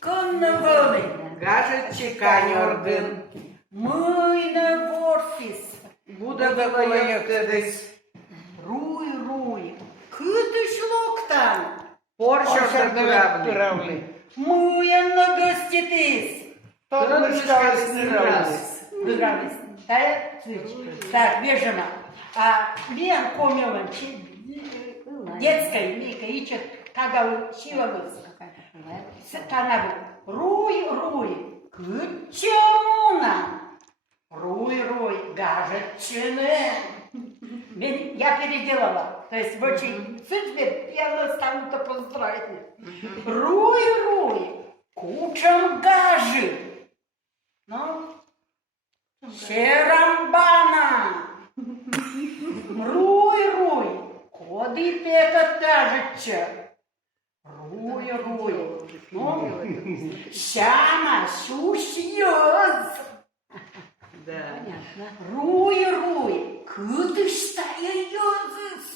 Конновали. Гаже чекань орден. Мой на ворфіс. Буде вилояти десь. Руй. Кыдыш локтан. Порша забравли. Муя на гоститис. Тонышкались не раз. Догрались. Так, бежимо. А мен комелом детской лика ичет кагал шивалыс. Канагу. Руй. Кычамуна. Руй. Гажетчины. Я переделала. То есть в очень судьбе я стану-то поздравить. Руй. Кучам гажи. Ну, Шерамбана. Руй. Коди пекат тажеча. Руй. Ну, щама, шушьёз. Да. Руй. Кыдыш таяёзыс.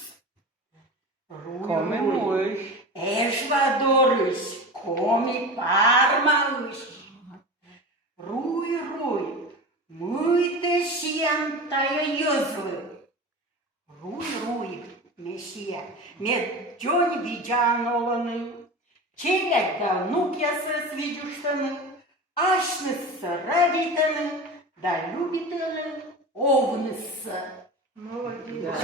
Комемуш. Эшвадорыш. Коми пармалыш. Руй. Мыйты шиян таяёзлы. Руй. Мешия. Мед тёнь видян оланы. Челядь да нук ясы свидюштаны. Ашныссы радитаны. Да любитаны овныссы. Молодец.